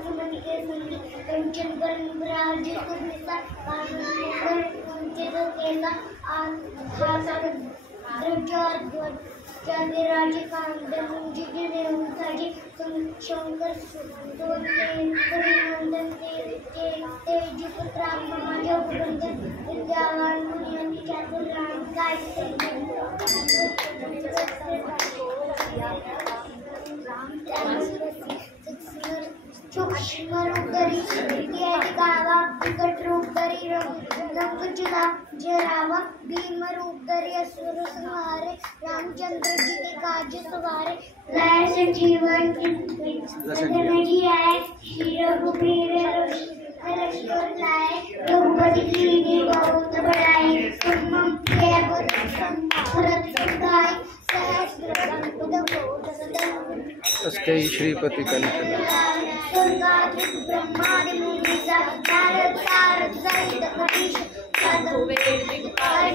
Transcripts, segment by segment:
सुमन के संगी कंचन बरन विराज सुनिसा कानन उनके तो केला आधार द्रव्यार चंद्र राज कांत मुझे ने उनसाजी शंकर नंदन तेज पुत्र महादेव बंदन विद्यावान मुनि चातुर राम गाय सूक्ष्म रूप धरी गावा विकट रूप धरी रंग जरावा भीम रूप धरी असुर संहारे रामचंद्र जी के काज सवारे लाए संजीवन जी आए श्री रघुबीर लक्ष्मण लाए रघुपति कीन्ही बहुत बड़ाई तुम प्रिय भरत गाय उसके श्रीपति कंचन ब्रह्मादि मुनीसा नारद सारद सहित कपीश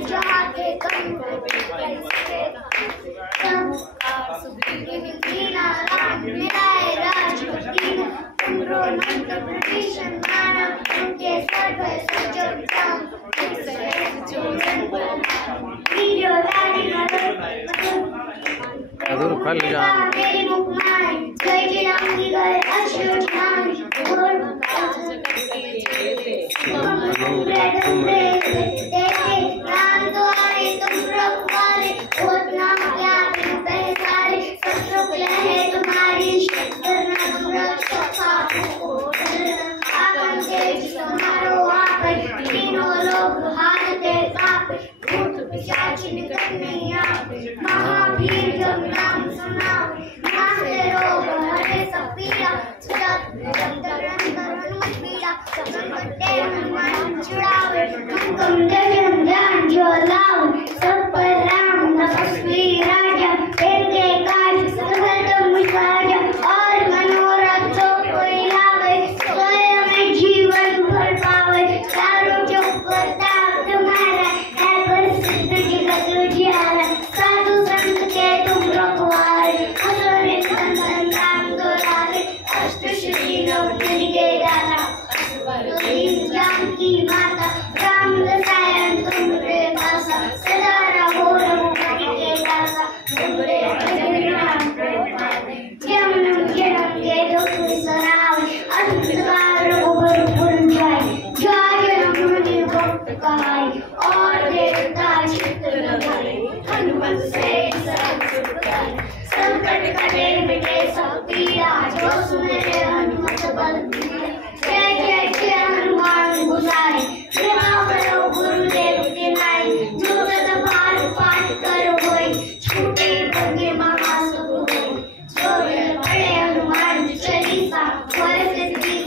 जहाते राम मिलाए राजपति तुमरो नंद प्रतीशन मानव उनके सर्व सज्जन राम अधूर फल जान महावीर जब नाम सुनाओ नासे रोग हरे सब पीड़ा संकटे हनुमान छुड़ावे हुक्म दे ध्यान जो लाओ सब पर राम तपस्वी राजा एक काज सकल तुम साजा और मनोरथ जो कोई लावे स्वयं में जीवन भर पावे चारों चौक प्रताप तुम्हारा है प्रसिद्ध जगत उजियारा साधु संत के तुम रखवारे असुर संतन राम दुलारे अष्ट श्री नवनिधि के दाता जानकी माता राम रसायन तुमरे पासा सदा रहो रघुपति के दासा तुमरे भजन राम को पावे जन्म जन्म के दुख सरावे अंतकाल रघुबर पुर जाए जय रघुपति भक्त कहाई और देवता चित्त लगाए हनुमत से सब सुख पाए संकट कटे मिटे सब पीड़ा जो सुने हनुमत बल जय जय जय हनुमान गुसाई कृपा करो गुरुदेव के नाई जो सत पाठ करो होई छूटे बगे महासुख होई जो पढ़े हनुमान चालीसा होए सिद्धि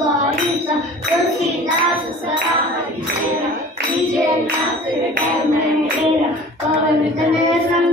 गौरीसा तुलसीदास सदा हरिचेरा कीजे नाथ हृदय में मेरा पवन तनय संग